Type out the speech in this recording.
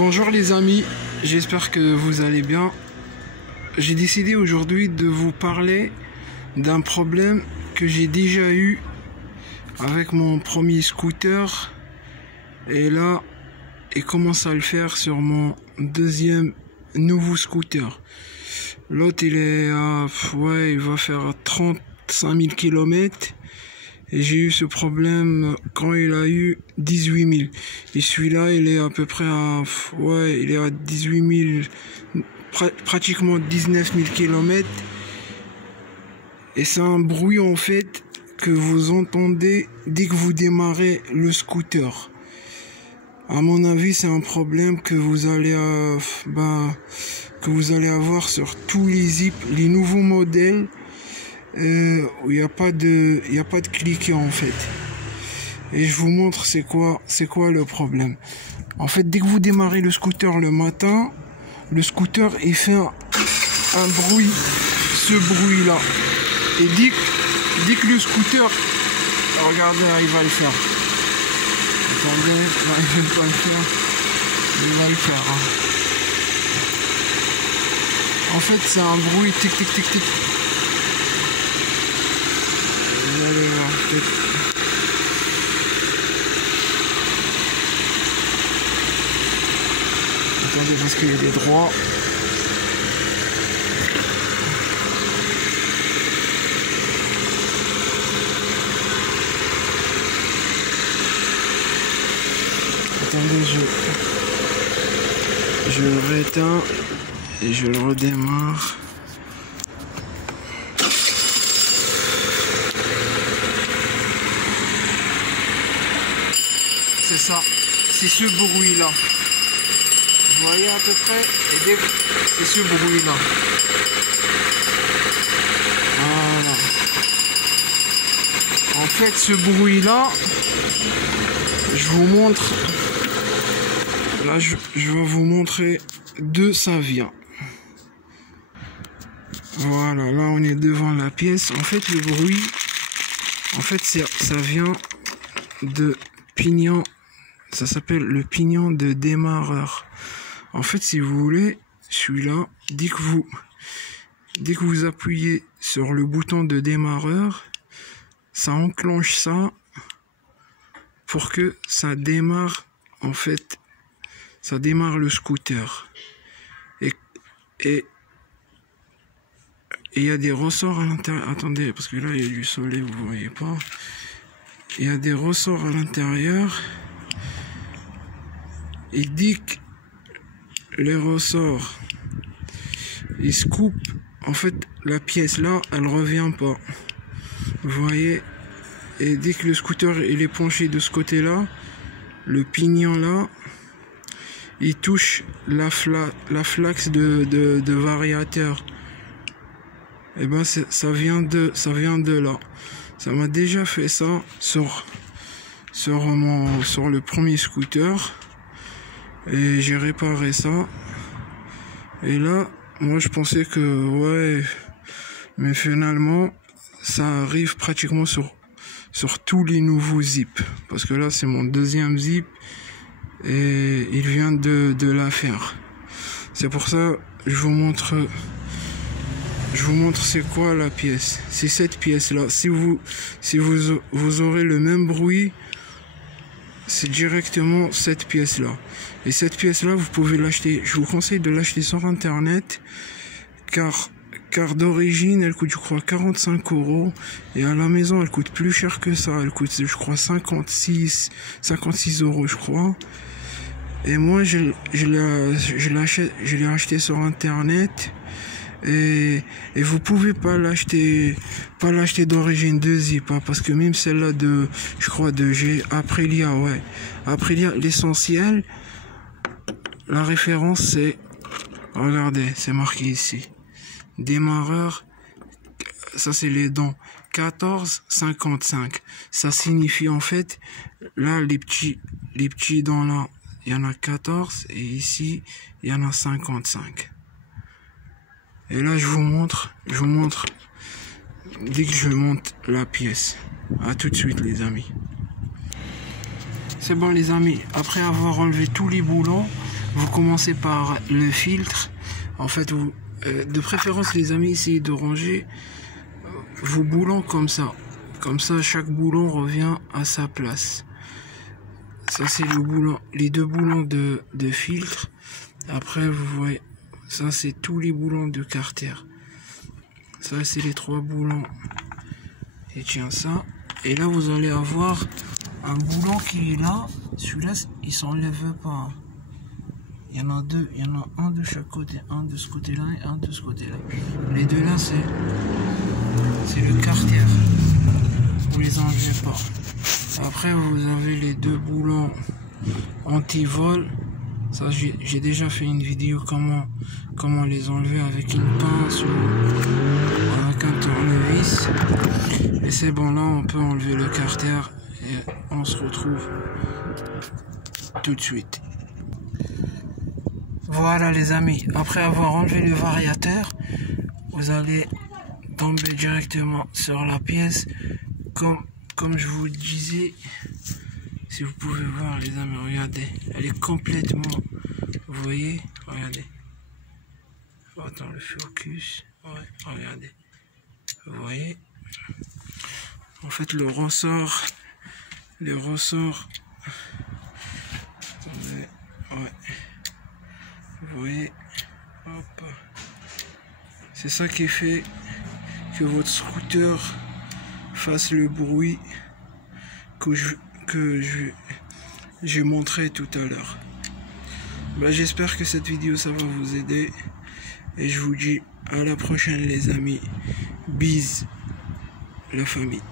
Bonjour les amis, j'espère que vous allez bien. J'ai décidé aujourd'hui de vous parler d'un problème que j'ai déjà eu avec mon premier scooter. Et là, il commence à le faire sur mon deuxième nouveau scooter. L'autre il est à, il va faire 35 000 km. Et j'ai eu ce problème quand il a eu 18 000. Et celui-là, il est à peu près à, il est à 18 000, pratiquement 19 000 km. Et c'est un bruit en fait que vous entendez dès que vous démarrez le scooter. À mon avis, c'est un problème que vous allez, avoir sur tous les Jeep, les nouveaux modèles. Où il n'y a pas de cliquet en fait. Et je vous montre c'est quoi le problème. En fait, dès que vous démarrez le scooter le matin, le scooter il fait un bruit, ce bruit là. Et dès que le scooter, regardez, il va le faire. Attendez, il va le faire. Il va le faire. En fait, c'est un bruit tic tic tic tic. Vous allez voir, attendez, parce qu'il y a des droits. Attendez, je le rééteins et je le redémarre. C'est ça, c'est ce bruit là. Vous voyez à peu près, c'est ce bruit là. Voilà. En fait, ce bruit là, je vous montre. Là, je vais vous montrer d'où ça vient. Voilà, là on est devant la pièce. En fait, le bruit, ça vient de pignon. Ça s'appelle le pignon de démarreur. En fait, si vous voulez, celui-là, dès que vous appuyez sur le bouton de démarreur, ça enclenche ça pour que ça démarre, en fait, ça démarre le scooter. Et il y a des ressorts à l'intérieur. Attendez, parce que là, il y a du soleil, vous voyez pas. Il y a des ressorts à l'intérieur. Et dès que les ressorts ils se coupent, en fait la pièce là elle revient pas, vous voyez. Et dès que le scooter il est penché de ce côté là, le pignon là il touche la flaque de variateur. Et ben ça vient de là. Ça m'a déjà fait ça sur le premier scooter. Et j'ai réparé ça. Et là, moi je pensais que mais finalement ça arrive pratiquement sur tous les nouveaux Jeep. Parce que là c'est mon deuxième Jeep et il vient de la faire. C'est pour ça je vous montre c'est quoi la pièce. C'est cette pièce là. Si vous aurez le même bruit, c'est directement cette pièce là. Et cette pièce là vous pouvez l'acheter, je vous conseille de l'acheter sur internet, car d'origine elle coûte je crois 45 €, et à la maison elle coûte plus cher que ça, elle coûte je crois 56 € je crois. Et moi je l'ai acheté sur internet. Et vous pouvez pas l'acheter d'origine de Jeep, hein, parce que même celle-là je crois Aprilia, Aprilia, l'essentiel, la référence c'est, regardez, c'est marqué ici, démarreur, ça c'est les dents, 14,55. Ça signifie en fait, là les petits dents là, il y en a 14, et ici il y en a 55. Et là, je vous montre dès que je monte la pièce. À tout de suite, les amis. C'est bon, les amis. Après avoir enlevé tous les boulons, vous commencez par le filtre. En fait, vous, de préférence les amis, essayez de ranger vos boulons comme ça. Comme ça, chaque boulon revient à sa place. Ça, c'est le boulon, les deux boulons de filtre. Après, vous voyez, ça, c'est tous les boulons de carter. Ça, c'est les 3 boulons. Et tiens ça. Et là, vous allez avoir un boulon qui est là. Celui-là, il s'enlève pas. Il y en a 2. Il y en a un de chaque côté. Un de ce côté-là et un de ce côté-là. Les deux là, c'est le carter. Vous les enlevez pas. Après, vous avez les 2 boulons anti-vol. Ça, j'ai déjà fait une vidéo comment les enlever avec une pince ou avec un tournevis. Et c'est bon, là, on peut enlever le carter et on se retrouve tout de suite. Voilà les amis, après avoir enlevé le variateur, vous allez tomber directement sur la pièce comme je vous le disais. Si vous pouvez voir les amis, regardez, elle est complètement, vous voyez, regardez. Attends le focus, ouais, regardez, vous voyez. En fait le ressort, attendez, ouais, vous voyez, hop, c'est ça qui fait que votre scooter fasse le bruit que j'ai montré tout à l'heure. Bah, j'espère que cette vidéo ça va vous aider et je vous dis à la prochaine les amis. Bis la famille.